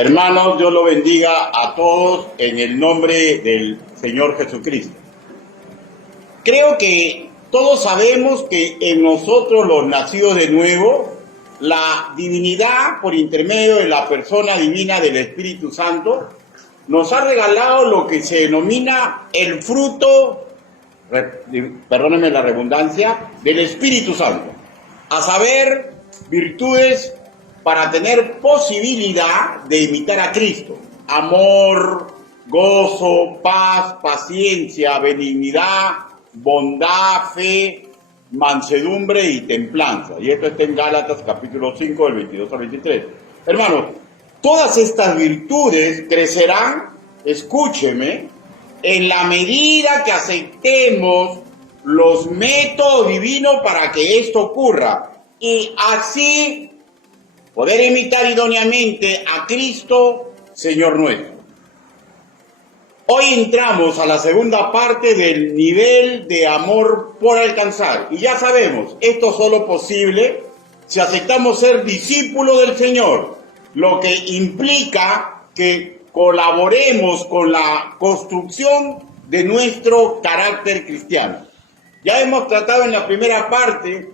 Hermanos, Dios lo bendiga a todos en el nombre del Señor Jesucristo. Creo que todos sabemos que en nosotros los nacidos de nuevo, la divinidad por intermedio de la persona divina del Espíritu Santo nos ha regalado lo que se denomina el fruto, perdónenme la redundancia, del Espíritu Santo, a saber, virtudes para tener posibilidad de imitar a Cristo: amor, gozo, paz, paciencia, benignidad, bondad, fe, mansedumbre y templanza. Y esto está en Gálatas capítulo 5 del 22 al 23. Hermanos, todas estas virtudes crecerán, escúcheme, en la medida que aceptemos los métodos divinos para que esto ocurra, y así poder imitar idóneamente a Cristo, Señor nuestro. Hoy entramos a la segunda parte del nivel de amor por alcanzar. Y ya sabemos, esto es solo posible si aceptamos ser discípulos del Señor, lo que implica que colaboremos con la construcción de nuestro carácter cristiano. Ya hemos tratado en la primera parte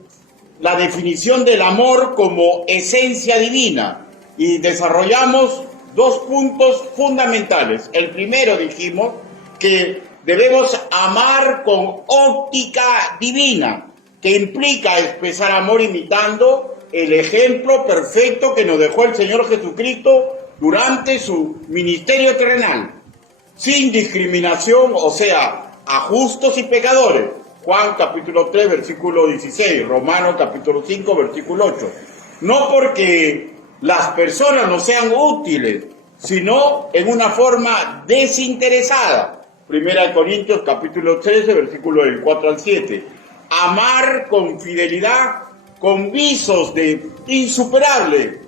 la definición del amor como esencia divina y desarrollamos dos puntos fundamentales. El primero, dijimos que debemos amar con óptica divina, que implica expresar amor imitando el ejemplo perfecto que nos dejó el Señor Jesucristo durante su ministerio terrenal, sin discriminación, o sea, a justos y pecadores. Juan capítulo 3, versículo 16, Romanos capítulo 5, versículo 8. No porque las personas no sean útiles, sino en una forma desinteresada. Primera de Corintios capítulo 13, versículo del 4 al 7. Amar con fidelidad, con visos de insuperable.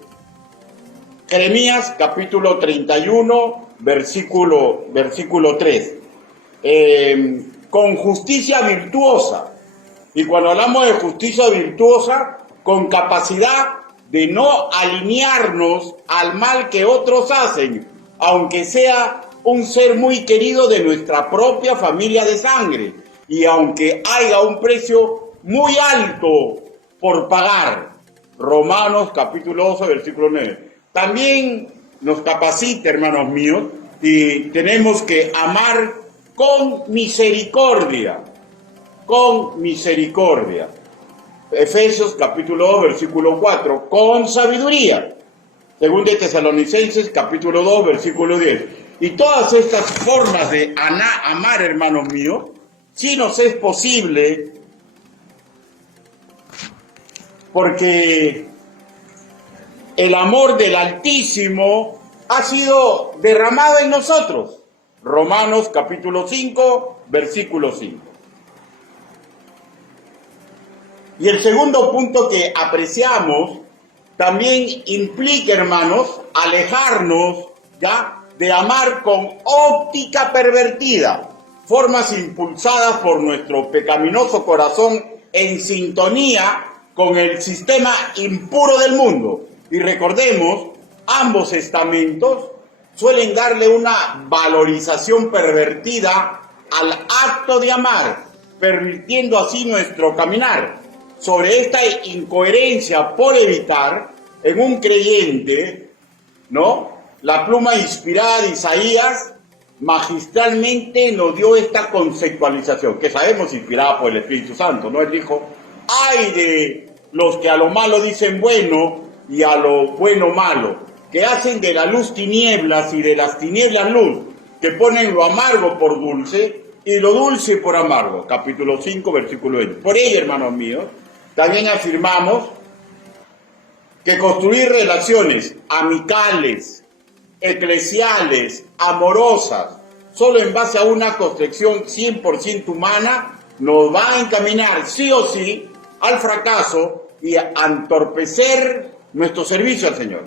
Jeremías capítulo 31, versículo 3. Con justicia virtuosa. Y cuando hablamos de justicia virtuosa, con capacidad de no alinearnos al mal que otros hacen, aunque sea un ser muy querido de nuestra propia familia de sangre, y aunque haya un precio muy alto por pagar. Romanos capítulo 12, versículo 9. También nos capacita, hermanos míos, y tenemos que amar con misericordia, con misericordia. Efesios capítulo 2, versículo 4, con sabiduría. Segunda de Tesalonicenses capítulo 2, versículo 10. Y todas estas formas de amar, hermanos míos, sí nos es posible, porque el amor del Altísimo ha sido derramado en nosotros. Romanos capítulo 5, versículo 5. Y el segundo punto que apreciamos también implica, hermanos, alejarnos ya de amar con óptica pervertida, formas impulsadas por nuestro pecaminoso corazón en sintonía con el sistema impuro del mundo. Y recordemos, ambos estamentos suelen darle una valorización pervertida al acto de amar, pervirtiendo así nuestro caminar. Sobre esta incoherencia por evitar en un creyente, ¿no?, la pluma inspirada de Isaías magistralmente nos dio esta conceptualización, que sabemos inspirada por el Espíritu Santo, ¿no? Él dijo: ay de los que a lo malo dicen bueno y a lo bueno malo, que hacen de la luz tinieblas y de las tinieblas luz, que ponen lo amargo por dulce y lo dulce por amargo. Capítulo 5, versículo 20. Por ello, hermanos míos, también afirmamos que construir relaciones amicales, eclesiales, amorosas, solo en base a una construcción 100% humana, nos va a encaminar sí o sí al fracaso y a entorpecer nuestro servicio al Señor.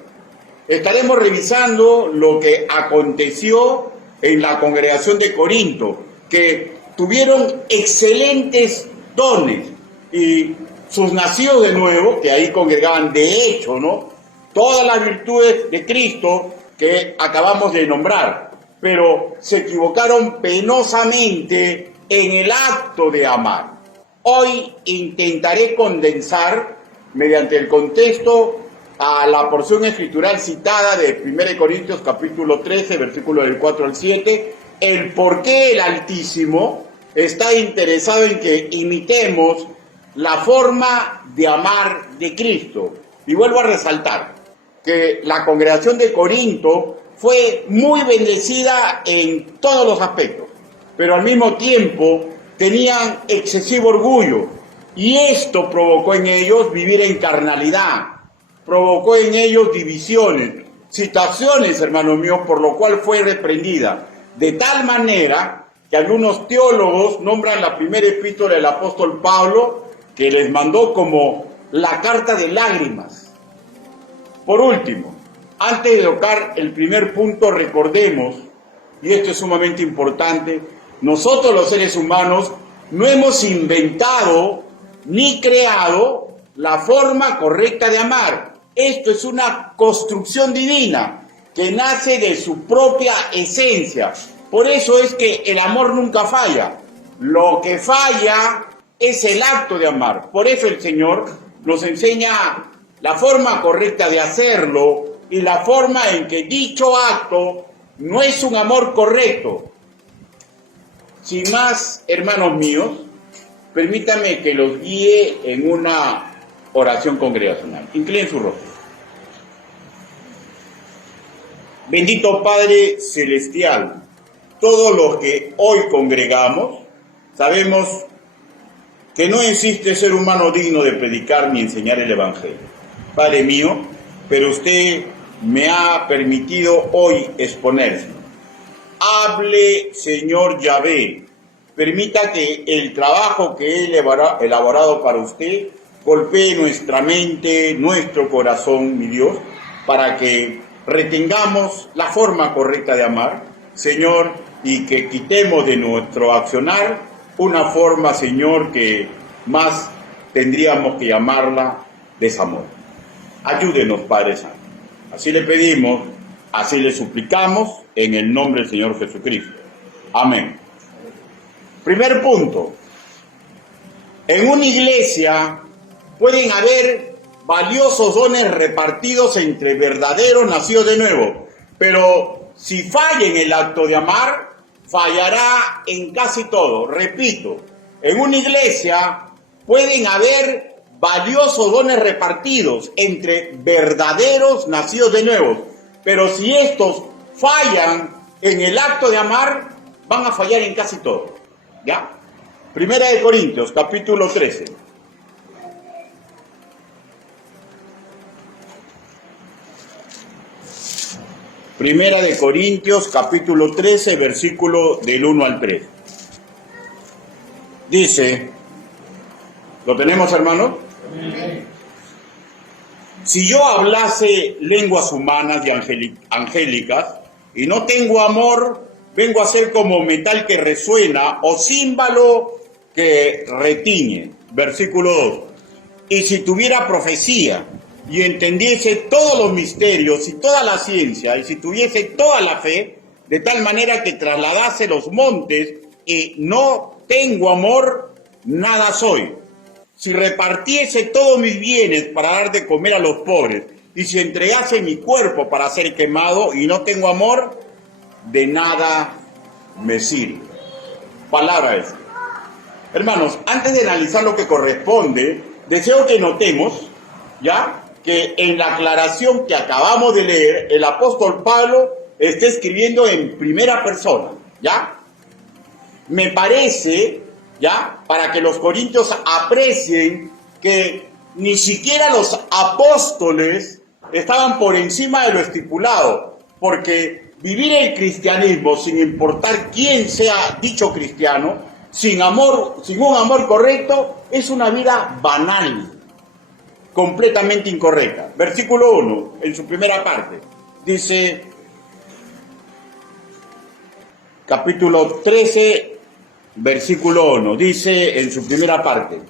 Estaremos revisando lo que aconteció en la congregación de Corinto, que tuvieron excelentes dones, y sus nacidos de nuevo, que ahí congregaban de hecho, ¿no?, todas las virtudes de Cristo, que acabamos de nombrar, pero se equivocaron penosamente en el acto de amar. Hoy intentaré condensar, mediante el contexto, a la porción escritural citada de 1 Corintios capítulo 13, versículos del 4 al 7, el por qué el Altísimo está interesado en que imitemos la forma de amar de Cristo. Y vuelvo a resaltar que la congregación de Corinto fue muy bendecida en todos los aspectos, pero al mismo tiempo tenían excesivo orgullo, y esto provocó en ellos vivir en carnalidad, provocó en ellos divisiones, situaciones, hermanos míos, por lo cual fue reprendida, de tal manera que algunos teólogos nombran la primera epístola del apóstol Pablo, que les mandó como la carta de lágrimas. Por último, antes de tocar el primer punto, recordemos, y esto es sumamente importante, nosotros los seres humanos no hemos inventado ni creado la forma correcta de amar. Esto es una construcción divina que nace de su propia esencia. Por eso es que el amor nunca falla. Lo que falla es el acto de amar. Por eso el Señor nos enseña la forma correcta de hacerlo y la forma en que dicho acto no es un amor correcto. Sin más, hermanos míos, permítanme que los guíe en una oración congregacional. Inclinen su rostro. Bendito Padre Celestial, todos los que hoy congregamos sabemos que no existe ser humano digno de predicar ni enseñar el Evangelio. Padre mío, pero usted me ha permitido hoy exponerse. Hable, Señor Yahvé, permita que el trabajo que he elaborado para usted golpee nuestra mente, nuestro corazón, mi Dios, para que retengamos la forma correcta de amar, Señor, y que quitemos de nuestro accionar una forma, Señor, que más tendríamos que llamarla desamor. Ayúdenos, Padre Santo. Así le pedimos, así le suplicamos, en el nombre del Señor Jesucristo. Amén. Primer punto. En una iglesia pueden haber valiosos dones repartidos entre verdaderos nacidos de nuevo, pero si falla en el acto de amar, fallará en casi todo. Repito, en una iglesia pueden haber valiosos dones repartidos entre verdaderos nacidos de nuevo, pero si estos fallan en el acto de amar, van a fallar en casi todo. ¿Ya? Primera de Corintios, capítulo 13. Primera de Corintios, capítulo 13, versículo del 1 al 3. Dice, ¿lo tenemos, hermano? Si yo hablase lenguas humanas y angélicas y no tengo amor, vengo a ser como metal que resuena o címbalo que retiñe. Versículo 2. Y si tuviera profecía y entendiese todos los misterios y toda la ciencia, y si tuviese toda la fe, de tal manera que trasladase los montes, y no tengo amor, nada soy. Si repartiese todos mis bienes para dar de comer a los pobres, y si entregase mi cuerpo para ser quemado y no tengo amor, de nada me sirve. Palabra esta. Hermanos, antes de analizar lo que corresponde, deseo que notemos, ¿ya?, que en la aclaración que acabamos de leer, el apóstol Pablo está escribiendo en primera persona, ¿ya? Me parece, ¿ya?, para que los corintios aprecien que ni siquiera los apóstoles estaban por encima de lo estipulado, porque vivir el cristianismo, sin importar quién sea dicho cristiano, sin amor, sin un amor correcto, es una vida banal, completamente incorrecta. Versículo 1, en su primera parte, dice, capítulo 13, versículo 1, dice en su primera parte,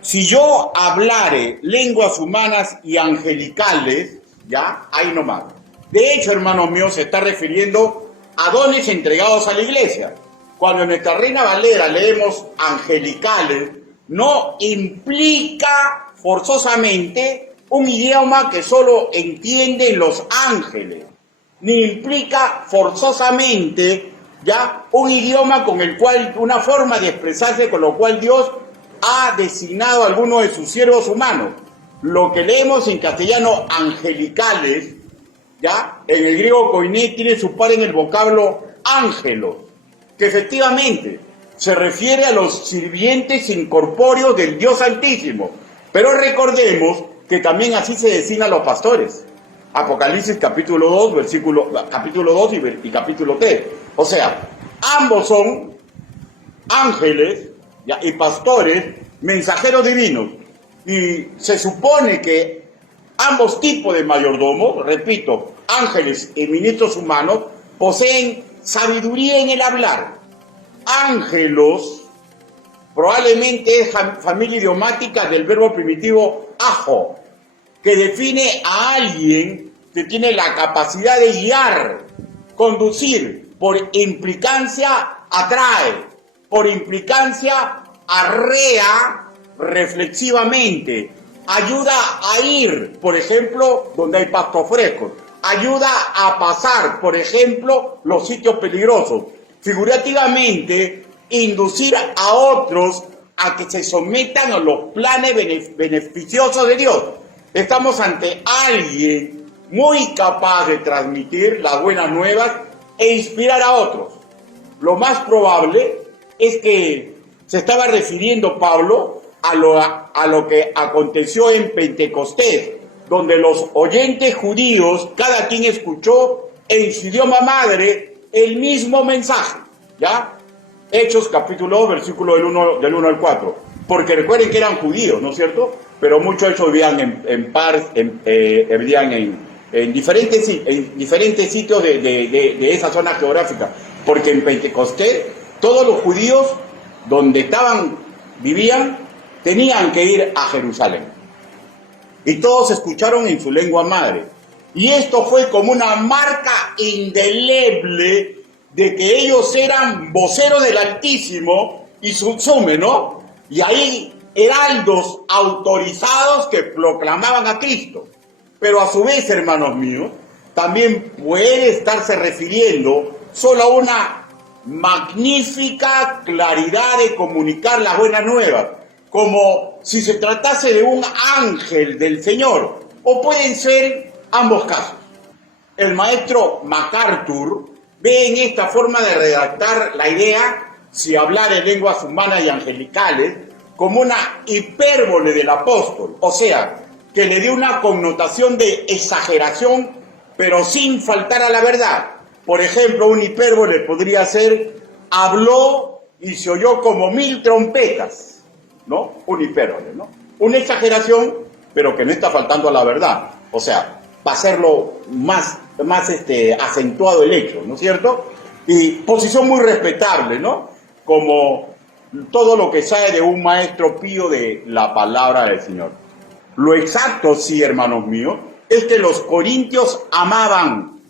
si yo hablare lenguas humanas y angelicales, ya, ahí nomás, De hecho, hermanos míos, se está refiriendo a dones entregados a la iglesia. Cuando en nuestra Reina Valera leemos angelicales, no implica forzosamente un idioma que solo entienden los ángeles, ni implica forzosamente ya un idioma con el cual, una forma de expresarse con lo cual Dios ha designado a algunos de sus siervos humanos. Lo que leemos en castellano angelicales, ya en el griego koiné tiene su par en el vocablo ángelos, que efectivamente se refiere a los sirvientes incorpóreos del Dios Altísimo. Pero recordemos que también así se designan los pastores. Apocalipsis capítulo 2, capítulo 2 y capítulo 3. O sea, ambos son ángeles, ¿ya?, y pastores, mensajeros divinos. Y se supone que ambos tipos de mayordomos, repito, ángeles y ministros humanos, poseen sabiduría en el hablar. Ángelos probablemente es familia idiomática del verbo primitivo ajo, que define a alguien que tiene la capacidad de guiar, conducir, por implicancia atrae, por implicancia arrea reflexivamente, ayuda a ir, por ejemplo, donde hay pastos frescos, ayuda a pasar, por ejemplo, los sitios peligrosos, figurativamente, inducir a otros a que se sometan a los planes beneficiosos de Dios. Estamos ante alguien muy capaz de transmitir las buenas nuevas e inspirar a otros. Lo más probable es que se estaba refiriendo Pablo a lo que aconteció en Pentecostés, donde los oyentes judíos, cada quien escuchó en su idioma madre el mismo mensaje, ¿ya? Hechos capítulo 2, versículo del 1 al 4. Porque recuerden que eran judíos, ¿no es cierto? Pero muchos de ellos vivían en diferentes sitios de esa zona geográfica. Porque en Pentecostés, todos los judíos donde vivían, tenían que ir a Jerusalén. Y todos escucharon en su lengua madre. Y esto fue como una marca indeleble de que ellos eran voceros del Altísimo y subsume, ¿no? Y ahí heraldos autorizados que proclamaban a Cristo. Pero a su vez, hermanos míos, también puede estarse refiriendo solo a una magnífica claridad de comunicar las buenas nuevas, como si se tratase de un ángel del Señor, o pueden ser ambos casos. El maestro MacArthur ve en esta forma de redactar la idea, si hablar en lenguas humanas y angelicales, como una hipérbole del apóstol, o sea, que le dio una connotación de exageración, pero sin faltar a la verdad. Por ejemplo, un hipérbole podría ser, habló y se oyó como 1000 trompetas, ¿no? Un hipérbole, ¿no? Una exageración, pero que no está faltando a la verdad. O sea, para hacerlo más acentuado el hecho, ¿no es cierto? Y posición muy respetable, ¿no? Como todo lo que sale de un maestro pío de la palabra del Señor. Lo exacto, sí, hermanos míos, es que los corintios amaban,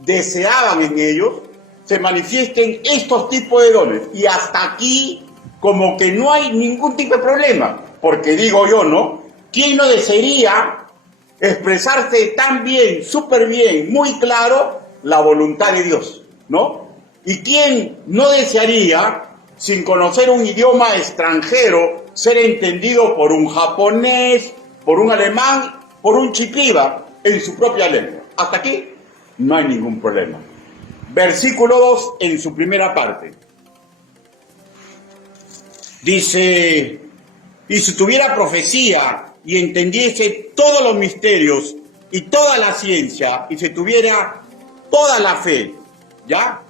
deseaban en ellos, se manifiesten estos tipos de dones. Y hasta aquí, como que no hay ningún tipo de problema. Porque digo yo, ¿no? ¿Quién no desearía expresarse tan bien, súper bien, muy claro, la voluntad de Dios, ¿no? ¿Y quién no desearía, sin conocer un idioma extranjero, ser entendido por un japonés, por un alemán, por un chiquiva en su propia lengua? Hasta aquí no hay ningún problema. Versículo 2 en su primera parte. Dice, y si tuviera profecía y entendiese todos los misterios y toda la ciencia, y si tuviera toda la fe, ¿ya?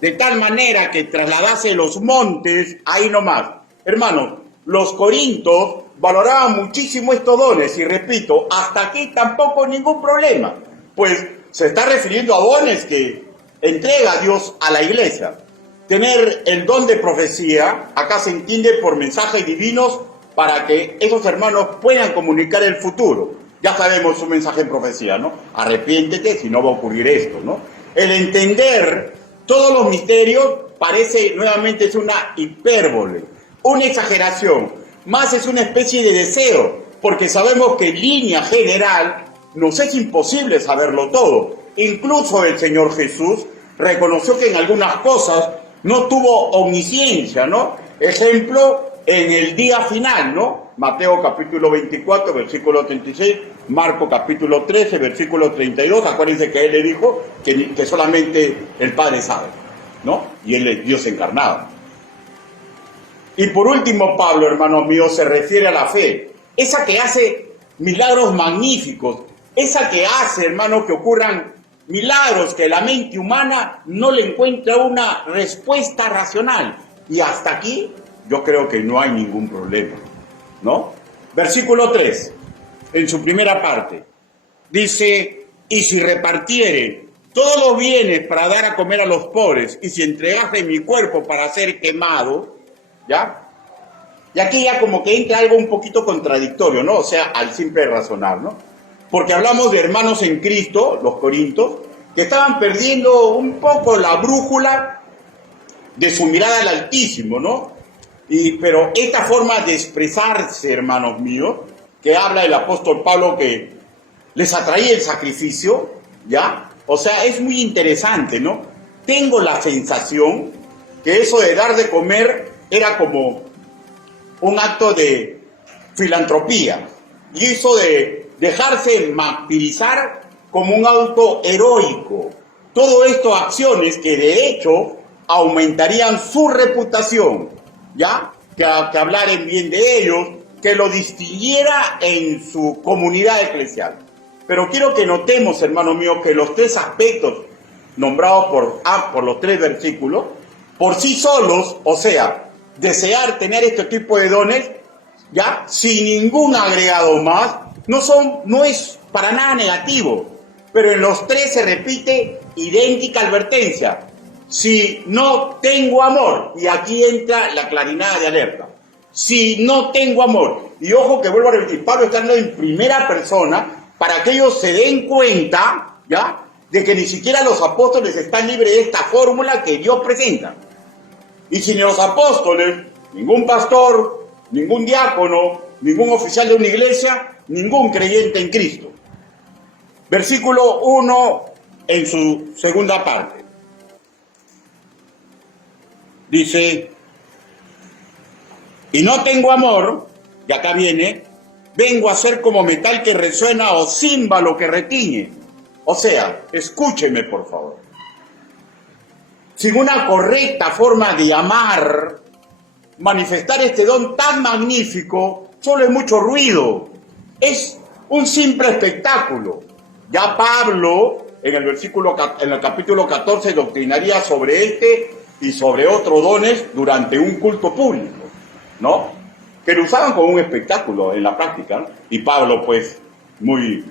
De tal manera que trasladase los montes, ahí nomás. Hermanos, los corintios valoraban muchísimo estos dones, y repito, hasta aquí tampoco ningún problema, pues se está refiriendo a dones que entrega Dios a la iglesia. Tener el don de profecía, acá se entiende por mensajes divinos, para que esos hermanos puedan comunicar el futuro. Ya sabemos su mensaje en profecía, ¿no? Arrepiéntete si no va a ocurrir esto, ¿no? El entender todos los misterios parece nuevamente es una hipérbole, una exageración, más es una especie de deseo, porque sabemos que en línea general nos es imposible saberlo todo. Incluso el Señor Jesús reconoció que en algunas cosas no tuvo omnisciencia, ¿no? Ejemplo, en el día final, ¿no? Mateo capítulo 24, versículo 36, Marco capítulo 13, versículo 32, acuérdense que él le dijo que solamente el Padre sabe, ¿no? Y él es Dios encarnado. Y por último, Pablo, hermano mío, se refiere a la fe, esa que hace milagros magníficos, esa que hace, hermano, que ocurran milagros que la mente humana no le encuentra una respuesta racional. Y hasta aquí yo creo que no hay ningún problema, ¿no? Versículo 3, en su primera parte, dice, y si repartiere todos los bienes para dar a comer a los pobres, y si entregase mi cuerpo para ser quemado, ¿ya? Y aquí ya como que entra algo un poquito contradictorio, ¿no? O sea, al simple razonar, ¿no? Porque hablamos de hermanos en Cristo, los corintios, que estaban perdiendo un poco la brújula de su mirada al Altísimo, ¿no? Pero esta forma de expresarse, hermanos míos, que habla el apóstol Pablo que les atraía el sacrificio, ¿ya? O sea, es muy interesante, ¿no? Tengo la sensación que eso de dar de comer era como un acto de filantropía, y eso de dejarse martirizar como un acto heroico. Todo esto acciones que de hecho aumentarían su reputación, ¿ya? Que hablaren bien de ellos, que lo distinguiera en su comunidad eclesial. Pero quiero que notemos, hermano mío, que los tres aspectos nombrados por los tres versículos, por sí solos, o sea, desear tener este tipo de dones, ¿ya? Sin ningún agregado más, no es para nada negativo. Pero en los tres se repite idéntica advertencia. Si no tengo amor, y aquí entra la clarinada de alerta. Si no tengo amor, y ojo que vuelvo a repetir, Pablo está hablando en primera persona para que ellos se den cuenta, ¿ya?, de que ni siquiera los apóstoles están libres de esta fórmula que Dios presenta. Y sin los apóstoles, ningún pastor, ningún diácono, ningún oficial de una iglesia, ningún creyente en Cristo. Versículo 1 en su segunda parte. Dice, y no tengo amor, y acá viene, vengo a ser como metal que resuena o címbalo que retiñe. O sea, escúcheme por favor. Sin una correcta forma de amar, manifestar este don tan magnífico, solo es mucho ruido. Es un simple espectáculo. Ya Pablo, en el capítulo 14, doctrinaría sobre este y sobre otros dones durante un culto público, ¿no? Que lo usaban como un espectáculo en la práctica, ¿no? Y Pablo, pues, muy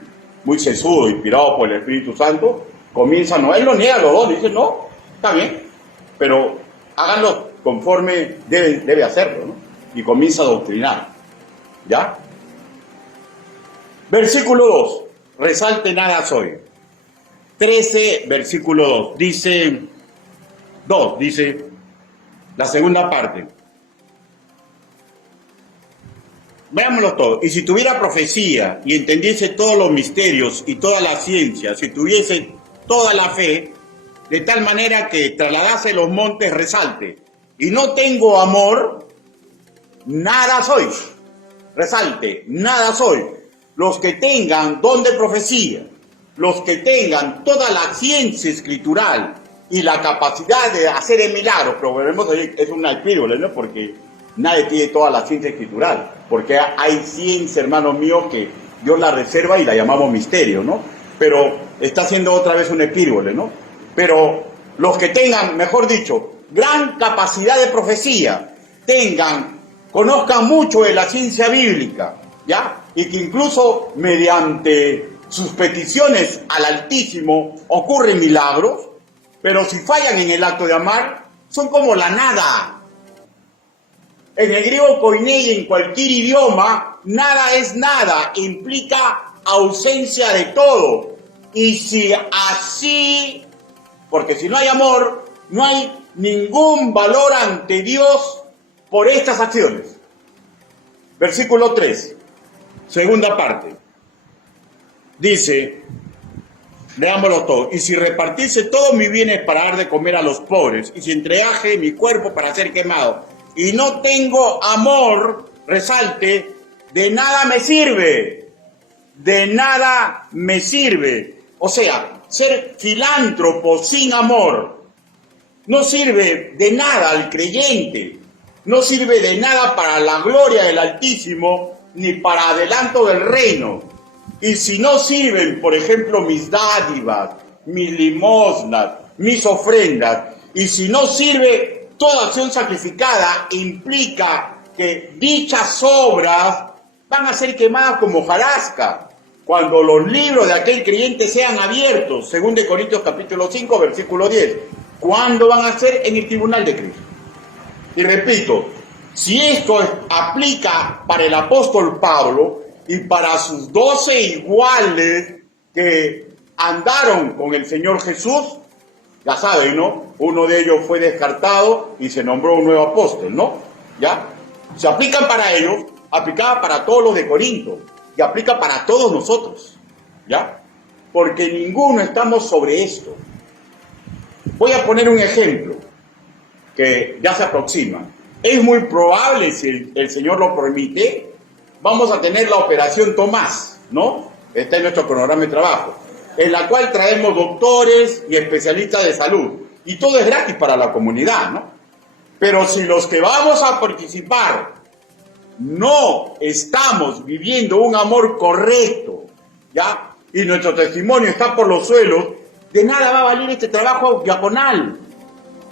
sesudo, inspirado por el Espíritu Santo, comienza, no, él lo niega los dones, dice, no, está bien, pero háganlo conforme debe hacerlo, ¿no? Y comienza a doctrinar, ¿ya? Versículo 2, resalte nada soy. 13, versículo 2, dice, la segunda parte. Veámoslo todo. Y si tuviera profecía y entendiese todos los misterios y toda la ciencia, si tuviese toda la fe, de tal manera que trasladase los montes, resalte. Y no tengo amor, nada soy. Resalte, nada soy. Los que tengan don de profecía, los que tengan toda la ciencia escritural y la capacidad de hacer el milagro, pero veremos, es una hipérbole, ¿no? Porque nadie tiene toda la ciencia escritural, porque hay ciencia, hermanos míos, que Dios la reserva y la llamamos misterio, ¿no? Pero está haciendo otra vez una hipérbole, ¿no? Pero los que tengan, mejor dicho, gran capacidad de profecía, conozcan mucho de la ciencia bíblica, ¿ya? Y que incluso mediante sus peticiones al Altísimo ocurren milagros, pero si fallan en el acto de amar, son como la nada. En el griego koiné y en cualquier idioma, nada es nada, implica ausencia de todo. Y si así, porque si no hay amor, no hay ningún valor ante Dios por estas acciones. Versículo 3, segunda parte. Dice, leámoslo todo. Y si repartiese todos mis bienes para dar de comer a los pobres, y si entregase mi cuerpo para ser quemado, y no tengo amor, resalte, de nada me sirve. De nada me sirve. O sea, ser filántropo sin amor no sirve de nada al creyente. No sirve de nada para la gloria del Altísimo, ni para adelanto del reino. Y si no sirven, por ejemplo, mis dádivas, mis limosnas, mis ofrendas, y si no sirve toda acción sacrificada, implica que dichas obras van a ser quemadas como hojarasca cuando los libros de aquel creyente sean abiertos, según de Corintios capítulo 5, versículo 10. ¿Cuándo van a ser? En el tribunal de Cristo. Y repito, si esto aplica para el apóstol Pablo y para sus 12 iguales que andaron con el Señor Jesús, ya saben, ¿no? Uno de ellos fue descartado y se nombró un nuevo apóstol, ¿no? ¿Ya? Se aplican para ellos, aplicaba para todos los de Corinto y aplica para todos nosotros, ¿ya? Porque ninguno estamos sobre esto. Voy a poner un ejemplo que ya se aproxima. Es muy probable, si el Señor lo permite, vamos a tener la operación Tomás, ¿no? Está en nuestro cronograma de trabajo, en la cual traemos doctores y especialistas de salud. Y todo es gratis para la comunidad, ¿no? Pero si los que vamos a participar no estamos viviendo un amor correcto, ¿ya? Y nuestro testimonio está por los suelos, de nada va a valer este trabajo diaconal.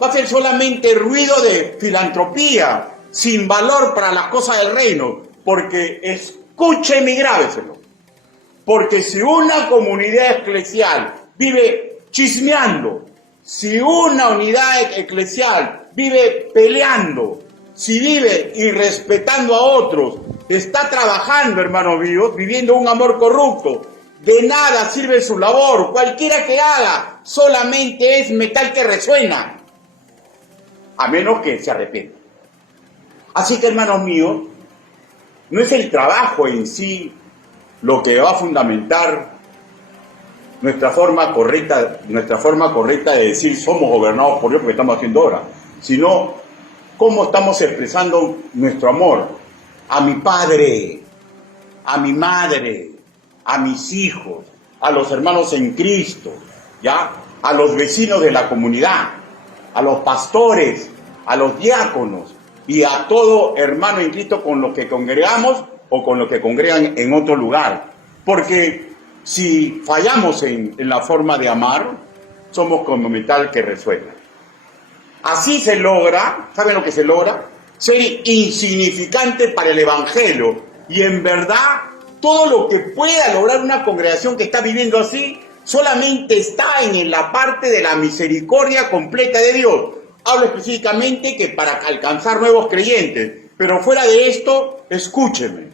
Va a ser solamente ruido de filantropía, sin valor para las cosas del reino. Porque, escúcheme y grábeselo, porque si una comunidad eclesial vive chismeando, si una unidad eclesial vive peleando, si vive irrespetando a otros, está trabajando, hermanos míos, viviendo un amor corrupto, de nada sirve su labor. Cualquiera que haga solamente es metal que resuena, a menos que se arrepienta. Así que, hermanos míos, no es el trabajo en sí lo que va a fundamentar nuestra forma correcta de decir somos gobernados por Dios porque estamos haciendo ahora, sino cómo estamos expresando nuestro amor a mi padre, a mi madre, a mis hijos, a los hermanos en Cristo, ¿ya? A los vecinos de la comunidad, a los pastores, a los diáconos y a todo hermano en Cristo con los que congregamos o con los que congregan en otro lugar. Porque si fallamos en la forma de amar, somos como metal que resuena. Así se logra, ¿saben lo que se logra? Ser insignificante para el Evangelio. Y en verdad, todo lo que pueda lograr una congregación que está viviendo así, solamente está en la parte de la misericordia completa de Dios. Hablo específicamente que para alcanzar nuevos creyentes. Pero fuera de esto, escúchenme.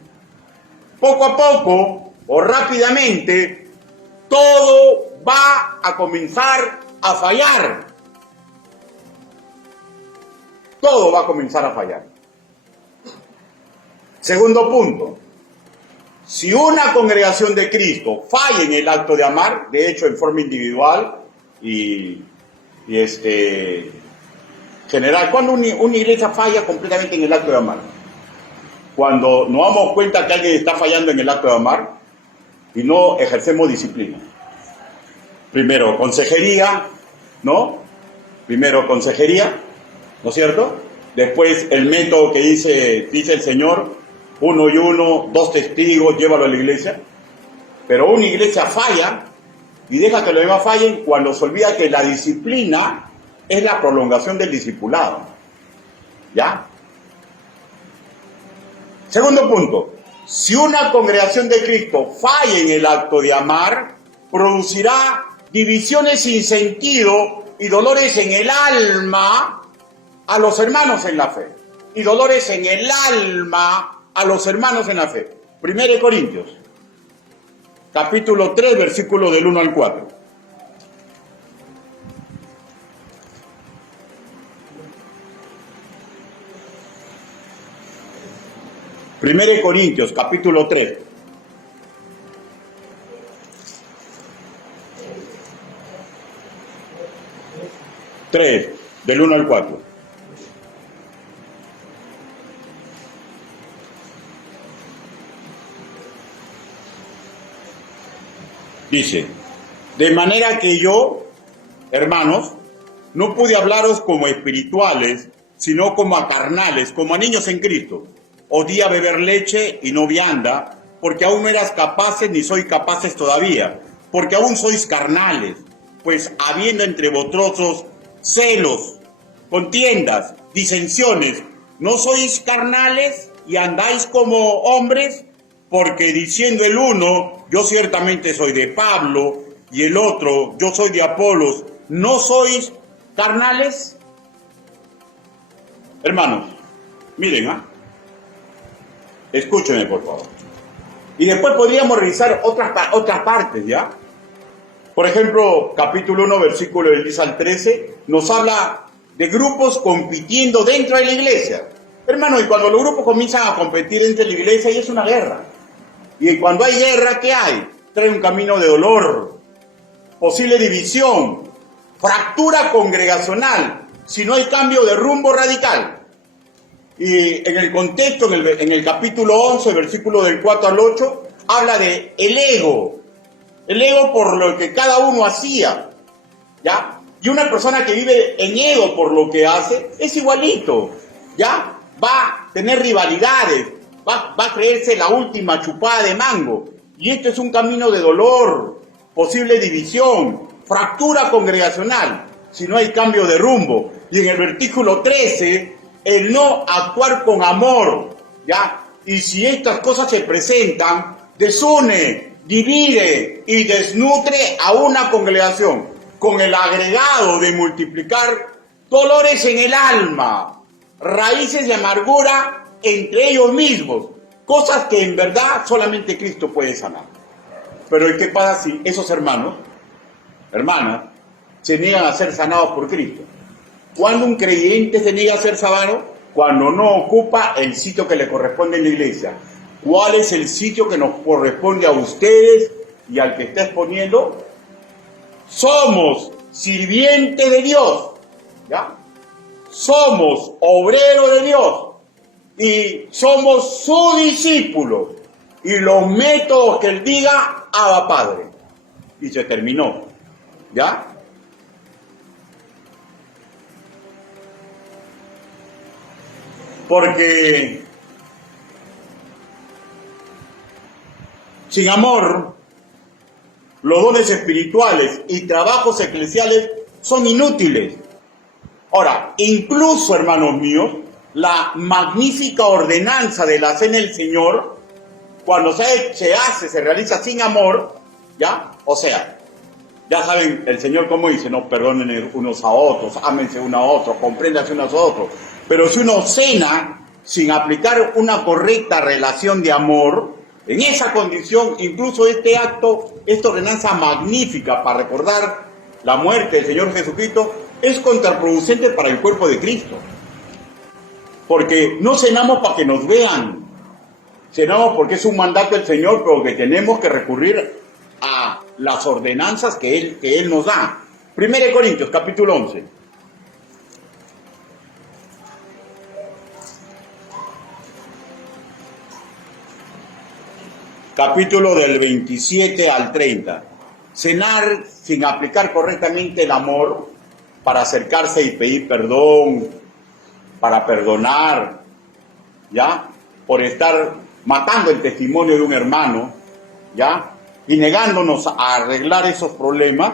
Poco a poco, o rápidamente, todo va a comenzar a fallar. Todo va a comenzar a fallar. Segundo punto. Si una congregación de Cristo falla en el acto de amar, de hecho en forma individual y general, cuando una iglesia falla completamente en el acto de amar, cuando nos damos cuenta que alguien está fallando en el acto de amar y no ejercemos disciplina. Primero, consejería, ¿no? Primero, consejería, ¿no es cierto? Después, el método que dice el Señor, 1 y 1, 2 testigos, llévalo a la iglesia. Pero una iglesia falla y deja que los demás fallen cuando se olvida que la disciplina es la prolongación del discipulado. ¿Ya? Segundo punto, si una congregación de Cristo falla en el acto de amar, producirá divisiones sin sentido y dolores en el alma a los hermanos en la fe. Y dolores en el alma a los hermanos en la fe. 1 Corintios, capítulo 3, versículo del 1 al 4. Primero de Corintios, capítulo 3. Del 1 al 4. Dice, de manera que yo, hermanos, no pude hablaros como espirituales, sino como a carnales, como a niños en Cristo. Os di a beber leche y no vianda, porque aún no eras capaces ni sois capaces todavía, porque aún sois carnales, pues habiendo entre vosotros celos, contiendas, disensiones, ¿no sois carnales y andáis como hombres? Porque diciendo el uno, yo ciertamente soy de Pablo, y el otro, yo soy de Apolos, ¿no sois carnales? Hermanos, miren, escúchenme por favor. Y después podríamos revisar otras partes, ¿ya? Por ejemplo, capítulo 1, versículo del 10 al 13, nos habla de grupos compitiendo dentro de la iglesia. Hermano, y cuando los grupos comienzan a competir dentro de la iglesia, ya es una guerra. Y cuando hay guerra, ¿qué hay? Trae un camino de dolor, posible división, fractura congregacional, si no hay cambio de rumbo radical. Y en el contexto, en el capítulo 11, versículo del 4 al 8, habla de el ego por lo que cada uno hacía, ¿ya? Y una persona que vive en ego por lo que hace, es igualito, ¿ya? Va a tener rivalidades, va a creerse la última chupada de mango. Y esto es un camino de dolor, posible división, fractura congregacional, si no hay cambio de rumbo. Y en el versículo 13, el no actuar con amor, ¿ya? Y si estas cosas se presentan, desune, divide y desnutre a una congregación, con el agregado de multiplicar dolores en el alma, raíces de amargura entre ellos mismos, cosas que en verdad solamente Cristo puede sanar. Pero ¿qué pasa si esos hermanas, se niegan a ser sanados por Cristo? ¿Cuándo un creyente se niega a ser sanado? Cuando no ocupa el sitio que le corresponde en la iglesia. ¿Cuál es el sitio que nos corresponde a ustedes y al que está exponiendo? Somos sirvientes de Dios, ¿ya? Somos obreros de Dios y somos su discípulo. Y los métodos que Él diga, Abba Padre. Y se terminó, ¿ya? Porque sin amor, los dones espirituales y trabajos eclesiales son inútiles. Ahora, incluso, hermanos míos, la magnífica ordenanza de la cena del Señor, cuando se realiza sin amor, ¿ya? O sea, ya saben el Señor cómo dice, no perdonen unos a otros, ámense unos a otros, compréndanse unos a otros. Pero si uno cena sin aplicar una correcta relación de amor, en esa condición, incluso esta ordenanza magnífica para recordar la muerte del Señor Jesucristo, es contraproducente para el cuerpo de Cristo. Porque no cenamos para que nos vean, cenamos porque es un mandato del Señor, pero que tenemos que recurrir a las ordenanzas que Él nos da. 1 Corintios, capítulo 11. Capítulo del 27 al 30. Cenar sin aplicar correctamente el amor para acercarse y pedir perdón, para perdonar, ¿ya? Por estar matando el testimonio de un hermano, ¿ya? Y negándonos a arreglar esos problemas.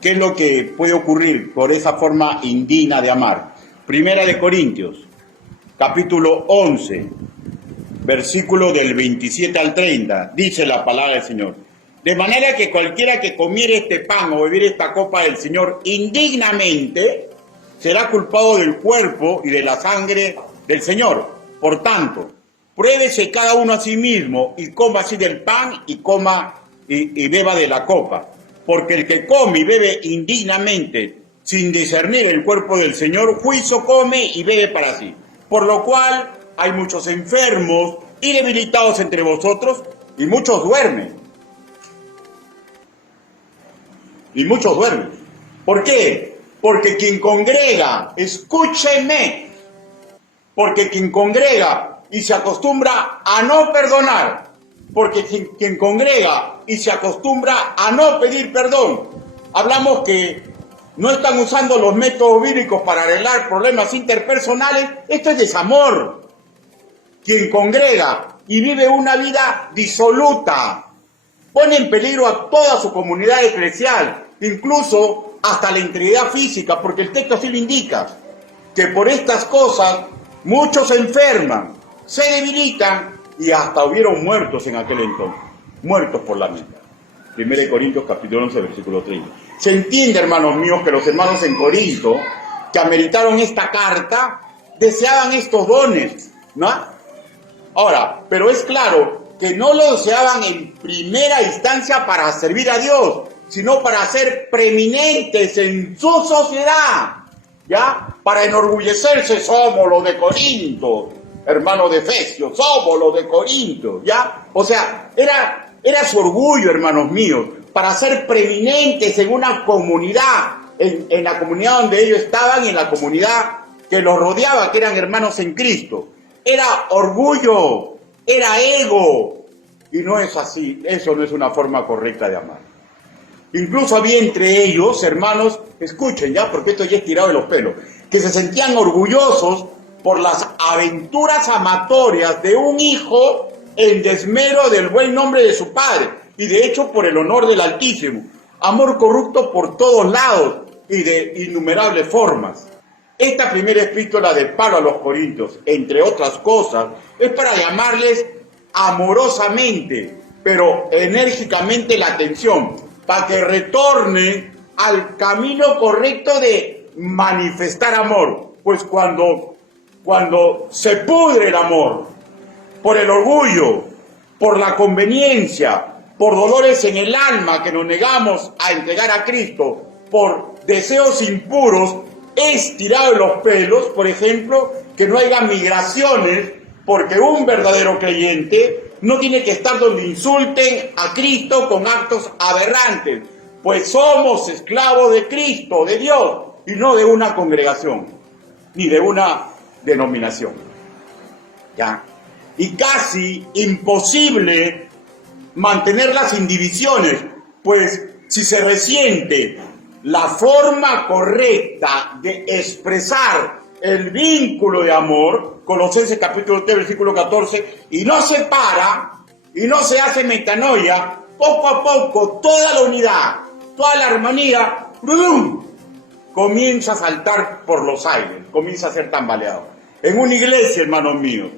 ¿Qué es lo que puede ocurrir por esa forma indigna de amar? 1 Corintios, capítulo 11. Versículo del 27 al 30, dice la palabra del Señor. De manera que cualquiera que comiere este pan o bebiere esta copa del Señor indignamente, será culpado del cuerpo y de la sangre del Señor. Por tanto, pruébese cada uno a sí mismo y coma así del pan y coma y beba de la copa, porque el que come y bebe indignamente, sin discernir el cuerpo del Señor, juicio come y bebe para sí. Por lo cual hay muchos enfermos y debilitados entre vosotros, y muchos duermen. Y muchos duermen. ¿Por qué? Porque quien congrega, escúcheme, porque quien congrega y se acostumbra a no perdonar, porque quien congrega y se acostumbra a no pedir perdón, hablamos que no están usando los métodos bíblicos para arreglar problemas interpersonales, esto es desamor. Quien congrega y vive una vida disoluta, pone en peligro a toda su comunidad eclesial, incluso hasta la integridad física, porque el texto así lo indica, que por estas cosas muchos se enferman, se debilitan y hasta hubieron muertos en aquel entonces, muertos por la mente. 1 Corintios capítulo 11, versículo 30. Se entiende, hermanos míos, que los hermanos en Corinto, que ameritaron esta carta, deseaban estos dones, ¿no? Ahora, pero es claro que no lo deseaban en primera instancia para servir a Dios, sino para ser preeminentes en su sociedad, ¿ya? Para enorgullecerse, somos los de Corinto, hermanos de Efesios, somos los de Corinto, ¿ya? O sea, era su orgullo, hermanos míos, para ser preeminentes en una comunidad, en la comunidad donde ellos estaban y en la comunidad que los rodeaba, que eran hermanos en Cristo. Era orgullo, era ego, y no es así, eso no es una forma correcta de amar. Incluso había entre ellos, hermanos, escuchen ya, porque esto ya es tirado de los pelos, que se sentían orgullosos por las aventuras amatorias de un hijo en desmero del buen nombre de su padre, y de hecho por el honor del Altísimo. Amor corrupto por todos lados y de innumerables formas. Esta primera epístola de Pablo a los Corintios, entre otras cosas, es para llamarles amorosamente, pero enérgicamente la atención, para que retornen al camino correcto de manifestar amor. Pues cuando se pudre el amor, por el orgullo, por la conveniencia, por dolores en el alma que nos negamos a entregar a Cristo, por deseos impuros, es tirado de los pelos, por ejemplo, que no haya migraciones, porque un verdadero creyente no tiene que estar donde insulten a Cristo con actos aberrantes, pues somos esclavos de Cristo, de Dios, y no de una congregación, ni de una denominación. ¿Ya? Y casi imposible mantenerlas sin divisiones, pues si se resiente la forma correcta de expresar el vínculo de amor, Colosenses capítulo 3, versículo 14, y no se para, y no se hace metanoia, poco a poco toda la unidad, toda la armonía, ¡brum!, comienza a saltar por los aires, comienza a ser tambaleado. En una iglesia, hermanos míos,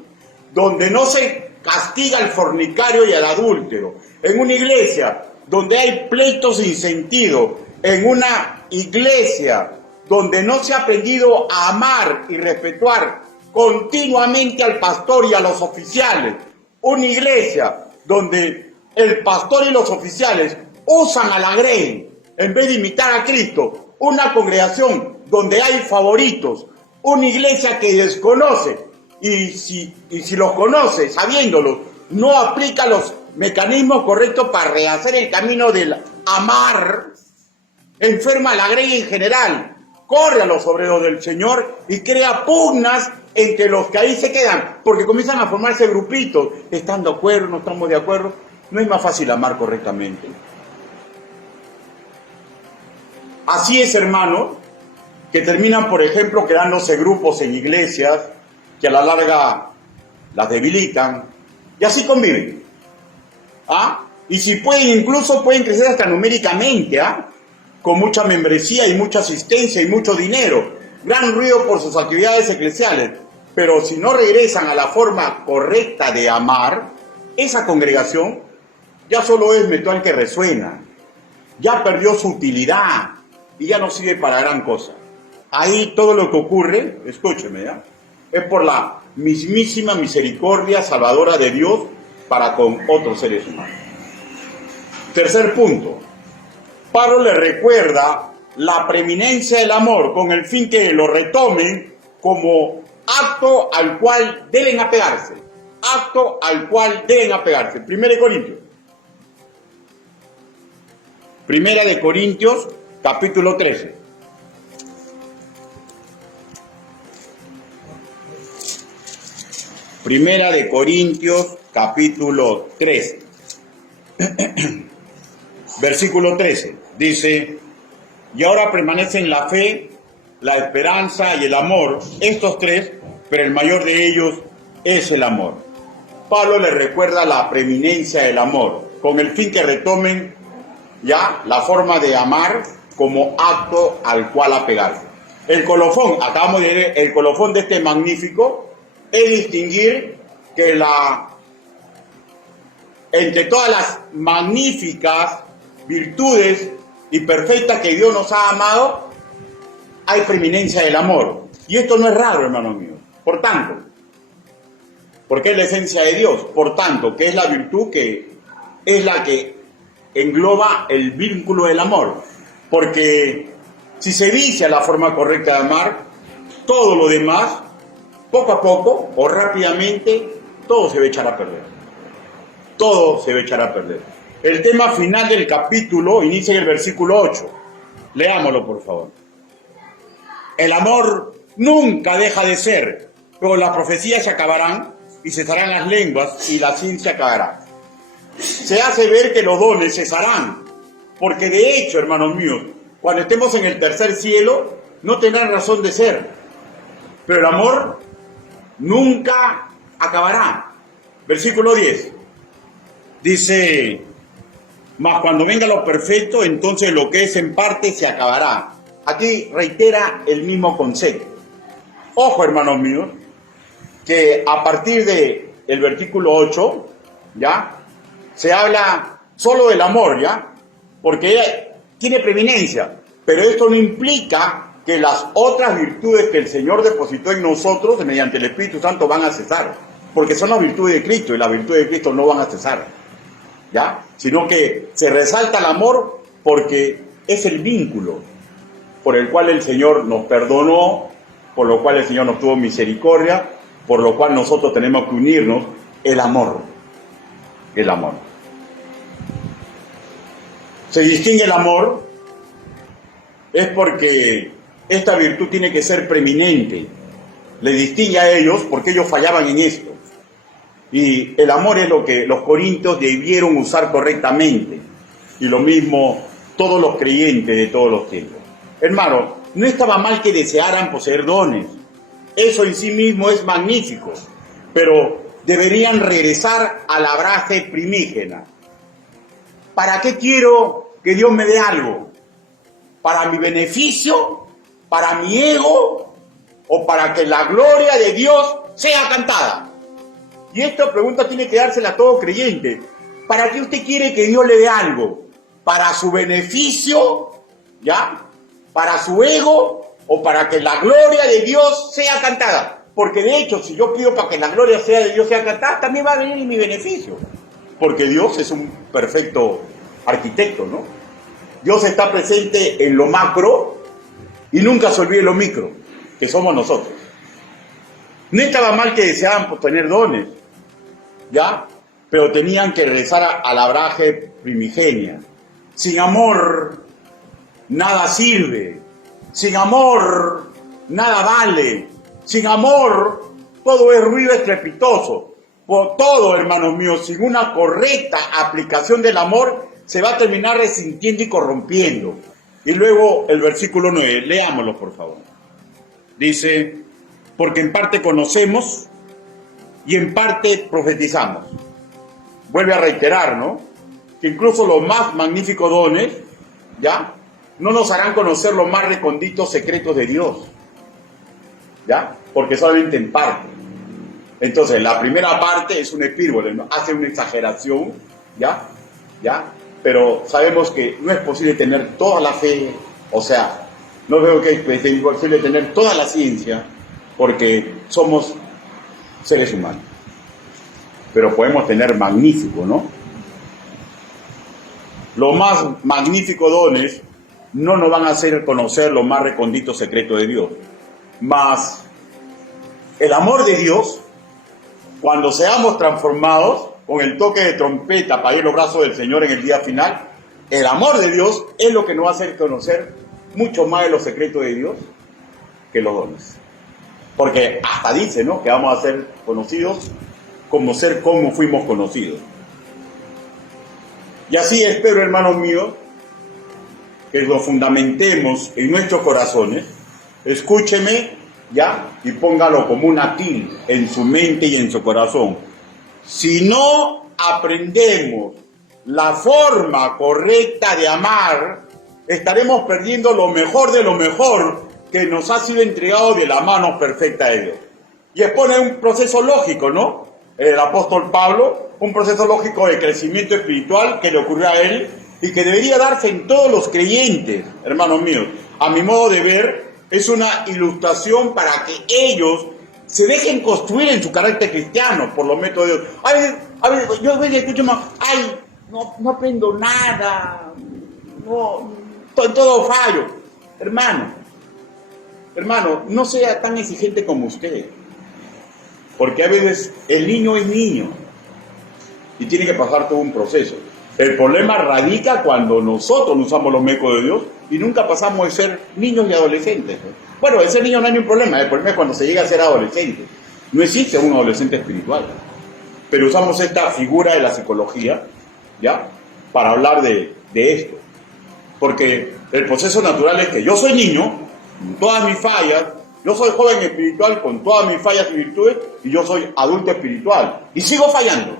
donde no se castiga al fornicario y al adúltero, en una iglesia donde hay pleitos sin sentido, en una iglesia donde no se ha aprendido a amar y respetar continuamente al pastor y a los oficiales, una iglesia donde el pastor y los oficiales usan a la grey en vez de imitar a Cristo, una congregación donde hay favoritos, una iglesia que desconoce y si los conoce, sabiéndolos, no aplica los mecanismos correctos para rehacer el camino del amar, enferma a la grey en general, corre a los obreros del Señor y crea pugnas entre los que ahí se quedan, porque comienzan a formarse grupitos, ¿están de acuerdo, no estamos de acuerdo? No es más fácil amar correctamente. Así es, hermano, que terminan, por ejemplo, creándose grupos en iglesias que a la larga las debilitan y así conviven. ¿Ah? Y si pueden, incluso pueden crecer hasta numéricamente, ¿ah?, con mucha membresía y mucha asistencia y mucho dinero, gran ruido por sus actividades eclesiales, pero si no regresan a la forma correcta de amar, esa congregación ya solo es metal que resuena, ya perdió su utilidad y ya no sirve para gran cosa. Ahí todo lo que ocurre, escúcheme, ¿ya?, es por la mismísima misericordia salvadora de Dios para con otros seres humanos. Tercer punto. Pablo le recuerda la preeminencia del amor con el fin que lo retomen como acto al cual deben apegarse. Acto al cual deben apegarse. Primera de Corintios, capítulo 13. Primera de Corintios, capítulo 13. Versículo 13. Dice: y ahora permanecen la fe, la esperanza y el amor, estos tres, pero el mayor de ellos es el amor. Pablo le recuerda la preeminencia del amor, con el fin que retomen ya la forma de amar como acto al cual apegarse. El colofón, acabamos de ver, el colofón de este magnífico es distinguir que entre todas las magníficas virtudes y perfectas que Dios nos ha amado, hay preeminencia del amor. Y esto no es raro, hermanos míos. Por tanto, porque es la esencia de Dios, por tanto, que es la virtud que es la que engloba el vínculo del amor. Porque si se vicia la forma correcta de amar, todo lo demás, poco a poco o rápidamente, todo se va a echar a perder. Todo se va a echar a perder. El tema final del capítulo inicia en el versículo 8. Leámoslo, por favor. El amor nunca deja de ser, pero las profecías se acabarán y cesarán las lenguas y la ciencia acabará. Se hace ver que los dones cesarán, porque de hecho, hermanos míos, cuando estemos en el tercer cielo, no tendrán razón de ser. Pero el amor nunca acabará. Versículo 10. Dice: mas cuando venga lo perfecto, entonces lo que es en parte se acabará. Aquí reitera el mismo concepto. Ojo, hermanos míos, que a partir del versículo 8, ¿ya? Se habla solo del amor, ¿ya? Porque tiene preeminencia. Pero esto no implica que las otras virtudes que el Señor depositó en nosotros, mediante el Espíritu Santo, van a cesar. Porque son las virtudes de Cristo, y las virtudes de Cristo no van a cesar, ¿ya? Sino que se resalta el amor porque es el vínculo por el cual el Señor nos perdonó, por lo cual el Señor nos tuvo misericordia, por lo cual nosotros tenemos que unirnos, el amor. El amor. Se distingue el amor es porque esta virtud tiene que ser preeminente. Le distingue a ellos porque ellos fallaban en esto. Y el amor es lo que los corintios debieron usar correctamente. Y lo mismo todos los creyentes de todos los tiempos. Hermano, no estaba mal que desearan poseer dones. Eso en sí mismo es magnífico. Pero deberían regresar a la base primígena. ¿Para qué quiero que Dios me dé algo? ¿Para mi beneficio? ¿Para mi ego? ¿O para que la gloria de Dios sea cantada? Y esta pregunta tiene que dársela a todo creyente. ¿Para qué usted quiere que Dios le dé algo? ¿Para su beneficio? ¿Ya? ¿Para su ego? ¿O para que la gloria de Dios sea cantada? Porque de hecho, si yo pido para que la gloria de Dios sea cantada, también va a venir en mi beneficio. Porque Dios es un perfecto arquitecto, ¿no? Dios está presente en lo macro y nunca se olvide lo micro, que somos nosotros. No estaba mal que deseaban tener dones, ¿ya? Pero tenían que regresar a la braje primigenia. Sin amor, nada sirve. Sin amor, nada vale. Sin amor, todo es ruido estrepitoso. Por todo, hermanos míos, sin una correcta aplicación del amor, se va a terminar resintiendo y corrompiendo. Y luego el versículo 9, leámoslo por favor. Dice: porque en parte conocemos y en parte profetizamos. Vuelve a reiterar, ¿no? Que incluso los más magníficos dones, ¿ya? No nos harán conocer los más recónditos secretos de Dios, ¿ya? Porque solamente en parte. Entonces, la primera parte es un epírbole, ¿no? Hace una exageración, ¿ya? ¿Ya? Pero sabemos que no es posible tener toda la fe, o sea, no veo que es posible tener toda la ciencia, porque somos seres humanos. Pero podemos tener magnífico, ¿no? los más magníficos dones no nos van a hacer conocer los más recónditos secretos de Dios. Mas el amor de Dios, cuando seamos transformados con el toque de trompeta para ir los brazos del Señor en el día final, el amor de Dios es lo que nos va a hacer conocer mucho más de los secretos de Dios que los dones. Porque hasta dice, ¿no?, que vamos a ser conocidos como fuimos conocidos. Y así espero, hermanos míos, que lo fundamentemos en nuestros corazones. Escúcheme, ¿ya? Y póngalo como una tilde en su mente y en su corazón. Si no aprendemos la forma correcta de amar, estaremos perdiendo lo mejor de lo mejor que nos ha sido entregado de la mano perfecta de Dios. Y expone un proceso lógico, ¿no? El apóstol Pablo, un proceso lógico de crecimiento espiritual que le ocurrió a él y que debería darse en todos los creyentes, hermanos míos. A mi modo de ver, es una ilustración para que ellos se dejen construir en su carácter cristiano por los métodos de Dios. Yo a veces escucho más, no aprendo nada, no, en todo fallo. Hermano, no sea tan exigente como usted, porque a veces el niño es niño y tiene que pasar todo un proceso. El problema radica cuando nosotros no usamos los métodos de Dios y nunca pasamos de ser niños y adolescentes. Bueno, de ser niño no hay ningún problema, el problema es cuando se llega a ser adolescente. No existe un adolescente espiritual, pero usamos esta figura de la psicología, ¿ya?, para hablar de esto. Porque el proceso natural es que yo soy niño, con todas mis fallas, yo soy joven espiritual con todas mis fallas y virtudes, y yo soy adulto espiritual, y sigo fallando.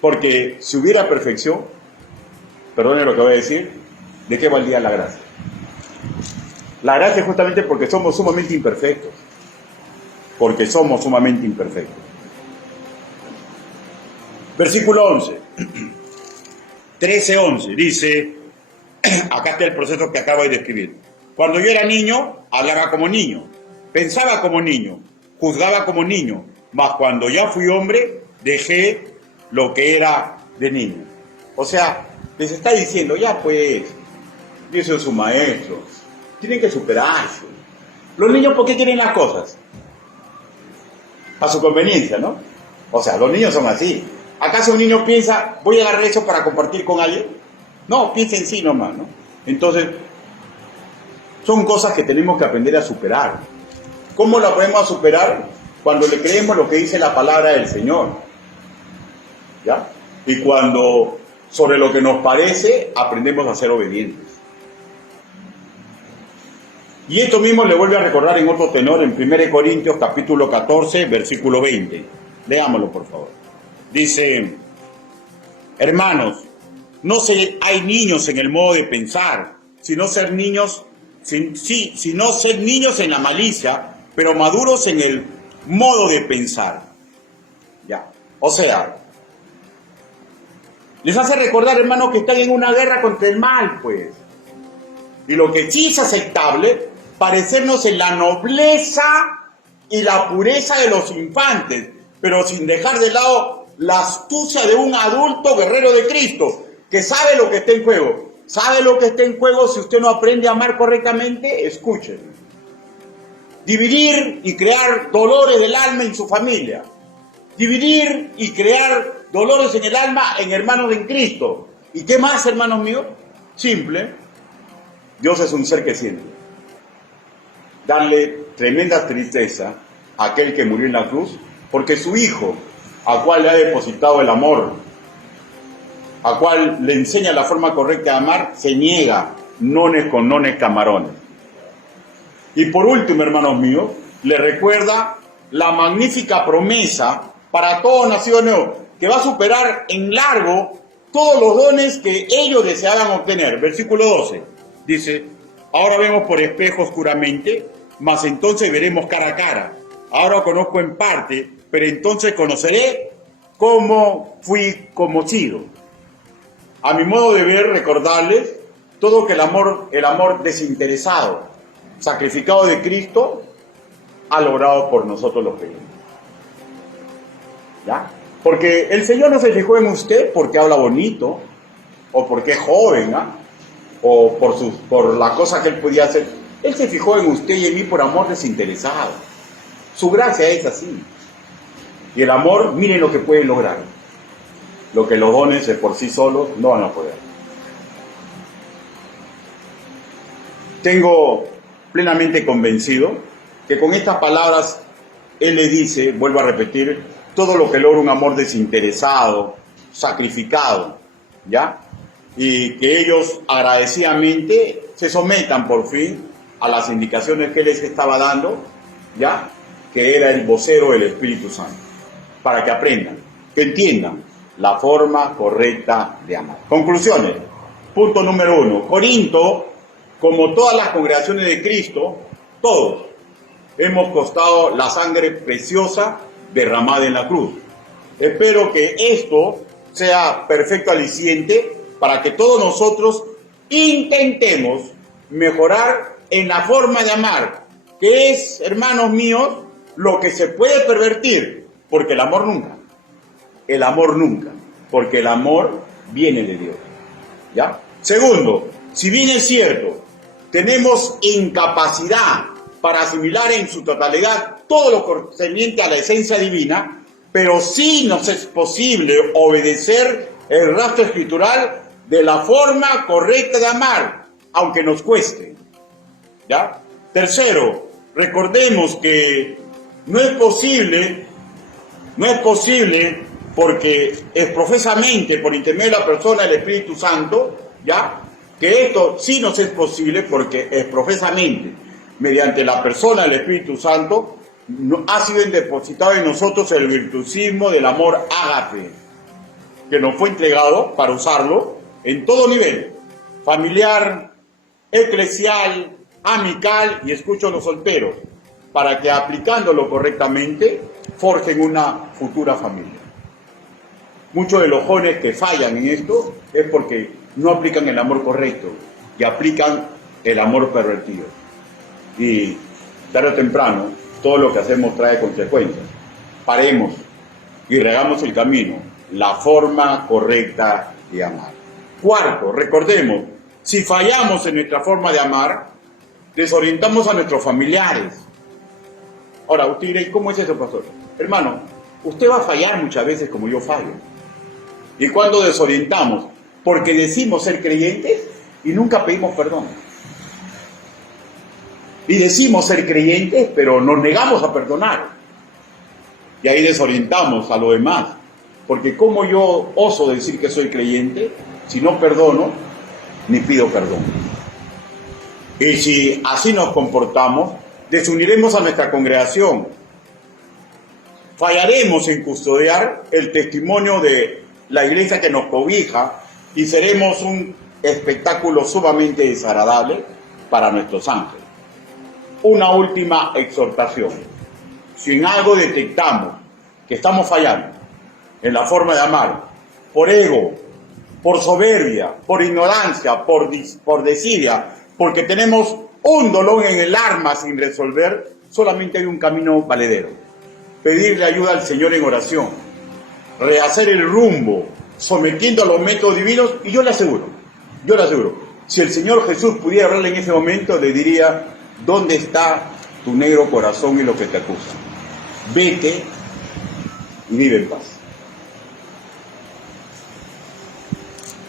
Porque si hubiera perfección, perdone lo que voy a decir, ¿de qué valdría la gracia? La gracia es justamente porque somos sumamente imperfectos. Porque somos sumamente imperfectos. Versículo 11. 13:11 dice, acá está el proceso que acabo de describir. Cuando yo era niño, hablaba como niño, pensaba como niño, juzgaba como niño, mas cuando ya fui hombre, dejé lo que era de niño. O sea, les está diciendo, ya pues, dice su maestro, tienen que superarse. Los niños, ¿por qué quieren las cosas? A su conveniencia, ¿no? O sea, los niños son así. ¿Acaso un niño piensa, voy a agarrar eso para compartir con alguien? No, piensa en sí nomás, ¿no? Entonces, son cosas que tenemos que aprender a superar. ¿Cómo lo podemos superar? Cuando le creemos lo que dice la palabra del Señor, ¿ya? Y cuando sobre lo que nos parece aprendemos a ser obedientes. Y esto mismo le vuelve a recordar en otro tenor en 1 Corintios capítulo 14, versículo 20. Leámoslo, por favor. Dice, hermanos, no hay niños en el modo de pensar, sino ser niños en la malicia, pero maduros en el modo de pensar. Ya. O sea, les hace recordar, hermanos, que están en una guerra contra el mal, pues. Y lo que sí es aceptable, parecernos en la nobleza y la pureza de los infantes, pero sin dejar de lado la astucia de un adulto guerrero de Cristo, que sabe lo que está en juego. ¿Sabe lo que está en juego si usted no aprende a amar correctamente? Escuchen. Dividir y crear dolores del alma en su familia. Dividir y crear dolores en el alma en hermanos en Cristo. ¿Y qué más, hermanos míos? Simple. Dios es un ser que siente. Darle tremenda tristeza a aquel que murió en la cruz, porque su Hijo, a cual le ha depositado el amor, a cual le enseña la forma correcta de amar, se niega, nones con nones camarones. Y por último, hermanos míos, le recuerda la magnífica promesa para todos nacidos nuevos, que va a superar en largo todos los dones que ellos deseaban obtener. Versículo 12, dice, ahora vemos por espejo oscuramente, mas entonces veremos cara a cara. Ahora conozco en parte, pero entonces conoceré cómo fui conocido. A mi modo de ver, recordarles todo que el amor desinteresado, sacrificado de Cristo, ha logrado por nosotros los creyentes. ¿Ya? Porque el Señor no se fijó en usted porque habla bonito, o porque es joven, o por la cosa que él podía hacer. Él se fijó en usted y en mí por amor desinteresado. Su gracia es así. Y el amor, miren lo que puede lograr. Lo que los dones de por sí solos no van a poder. Tengo plenamente convencido que con estas palabras él le dice, vuelvo a repetir, todo lo que logra un amor desinteresado, sacrificado, ¿ya? Y que ellos agradecidamente se sometan por fin a las indicaciones que él les estaba dando, ¿ya? Que era el vocero del Espíritu Santo, para que aprendan, que entiendan la forma correcta de amar. Conclusiones. Punto número 1. Corinto, como todas las congregaciones de Cristo, todos hemos costado la sangre preciosa derramada en la cruz. Espero que esto sea perfecto aliciente para que todos nosotros intentemos mejorar en la forma de amar, que es, hermanos míos, lo que se puede pervertir, porque el amor nunca, porque el amor viene de Dios, ¿ya? Segundo, si bien es cierto, tenemos incapacidad para asimilar en su totalidad todo lo concerniente a la esencia divina, pero sí nos es posible obedecer el rastro escritural de la forma correcta de amar, aunque nos cueste, ¿ya? Tercero, recordemos que no es posible porque es profesamente por intermedio de la persona del Espíritu Santo, ¿ya? Que esto sí nos es posible porque es profesamente mediante la persona del Espíritu Santo ha sido depositado en nosotros el virtuosismo del amor ágape, que nos fue entregado para usarlo en todo nivel, familiar, eclesial, amical, y escucho a los solteros, para que aplicándolo correctamente forjen una futura familia. Muchos de los jóvenes que fallan en esto es porque no aplican el amor correcto y aplican el amor pervertido. Y tarde o temprano, todo lo que hacemos trae consecuencias. Paremos y regamos el camino, la forma correcta de amar. Cuarto, recordemos, si fallamos en nuestra forma de amar, desorientamos a nuestros familiares. Ahora, usted dirá, ¿cómo es eso, pastor? Hermano, usted va a fallar muchas veces como yo fallo. ¿Y cuando desorientamos? Porque decimos ser creyentes y nunca pedimos perdón. Y decimos ser creyentes, pero nos negamos a perdonar. Y ahí desorientamos a lo demás. Porque ¿cómo yo oso decir que soy creyente si no perdono ni pido perdón? Y si así nos comportamos, desuniremos a nuestra congregación. Fallaremos en custodiar el testimonio de la iglesia que nos cobija y seremos un espectáculo sumamente desagradable para nuestros ángeles. Una última exhortación. Si en algo detectamos que estamos fallando en la forma de amar, por ego, por soberbia, por ignorancia, por desidia, porque tenemos un dolor en el alma sin resolver, solamente hay un camino valedero. Pedirle ayuda al Señor en oración, rehacer el rumbo, sometiendo a los métodos divinos, y yo le aseguro, si el Señor Jesús pudiera hablarle en ese momento, le diría, ¿dónde está tu negro corazón y lo que te acusa? Vete y vive en paz.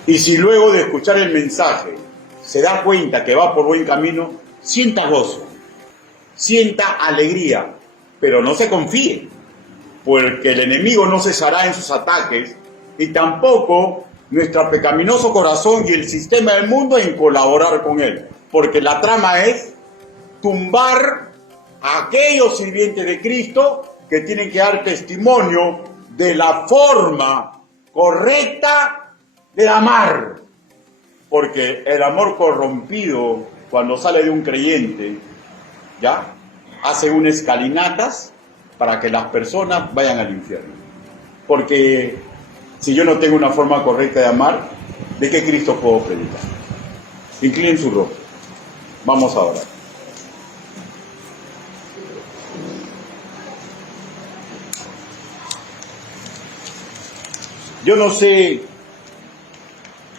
Y si luego de escuchar el mensaje se da cuenta que va por buen camino, sienta gozo, sienta alegría, pero no se confíe, porque el enemigo no cesará en sus ataques y tampoco nuestro pecaminoso corazón y el sistema del mundo en colaborar con él, porque la trama es tumbar a aquellos sirvientes de Cristo que tienen que dar testimonio de la forma correcta de amar, porque el amor corrompido, cuando sale de un creyente, ¿ya? Hace unas escalinatas para que las personas vayan al infierno. Porque si yo no tengo una forma correcta de amar, ¿de qué Cristo puedo predicar? Inclinen su rostro. Vamos ahora. Yo no sé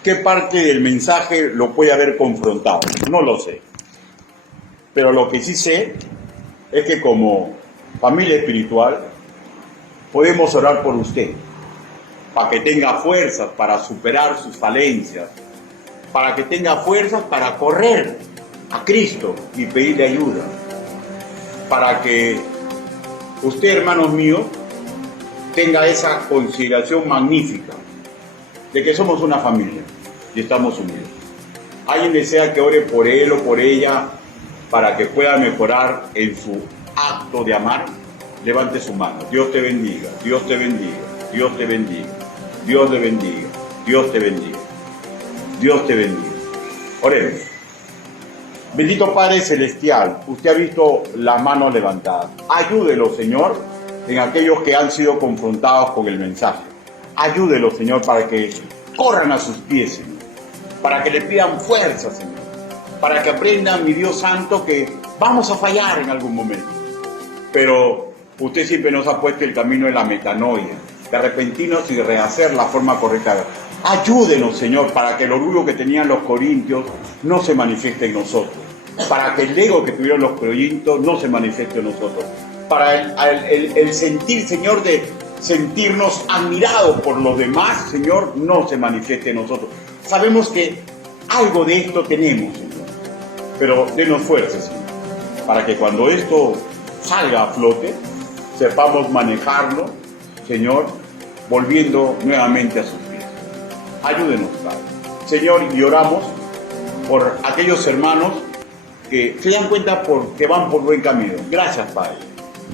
¿Qué parte del mensaje lo puede haber confrontado? No lo sé. Pero lo que sí sé es que como familia espiritual podemos orar por usted, para que tenga fuerzas para superar sus falencias, para que tenga fuerzas para correr a Cristo y pedirle ayuda, para que usted, hermanos míos, tenga esa consideración magnífica de que somos una familia y estamos unidos. ¿Alguien desea que ore por él o por ella para que pueda mejorar en su acto de amar? Levante su mano. Dios te bendiga, Dios te bendiga, Dios te bendiga, Dios te bendiga, Dios te bendiga, Dios te bendiga. Oremos. Bendito Padre Celestial, usted ha visto las manos levantadas. Ayúdelo, Señor, en aquellos que han sido confrontados con el mensaje. Ayúdelo, Señor, para que corran a sus pies, Señor. Para que le pidan fuerza, Señor. Para que aprendan, mi Dios Santo, que vamos a fallar en algún momento. Pero usted siempre nos ha puesto el camino de la metanoia, de arrepentirnos y de rehacer la forma correcta. Ayúdenos, Señor, para que el orgullo que tenían los corintios no se manifieste en nosotros. Para que el ego que tuvieron los corintios no se manifieste en nosotros. Para el sentir, Señor, de sentirnos admirados por los demás, Señor, no se manifieste en nosotros. Sabemos que algo de esto tenemos, Señor. Pero denos fuerza, Señor, para que cuando esto salga a flote, sepamos manejarlo, Señor, volviendo nuevamente a sus pies. Ayúdenos, Padre. Señor, y oramos por aquellos hermanos que se dan cuenta que van por buen camino. Gracias, Padre,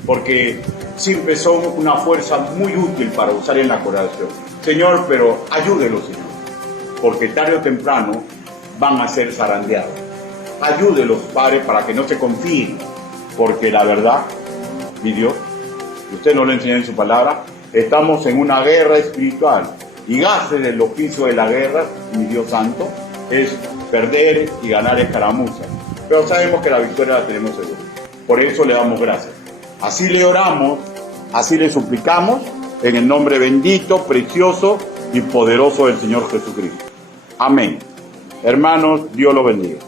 porque siempre son una fuerza muy útil para usar en la oración. Señor, pero ayúdelos, Señor, porque tarde o temprano van a ser zarandeados. Ayúdelos, Padre, para que no se confíen, porque la verdad, mi Dios, usted nos lo enseñó en su palabra, estamos en una guerra espiritual y gaste del oficio de la guerra, mi Dios Santo, es perder y ganar escaramuzas. Pero sabemos que la victoria la tenemos segura. Por eso le damos gracias. Así le oramos, así le suplicamos, en el nombre bendito, precioso y poderoso del Señor Jesucristo. Amén. Hermanos, Dios los bendiga.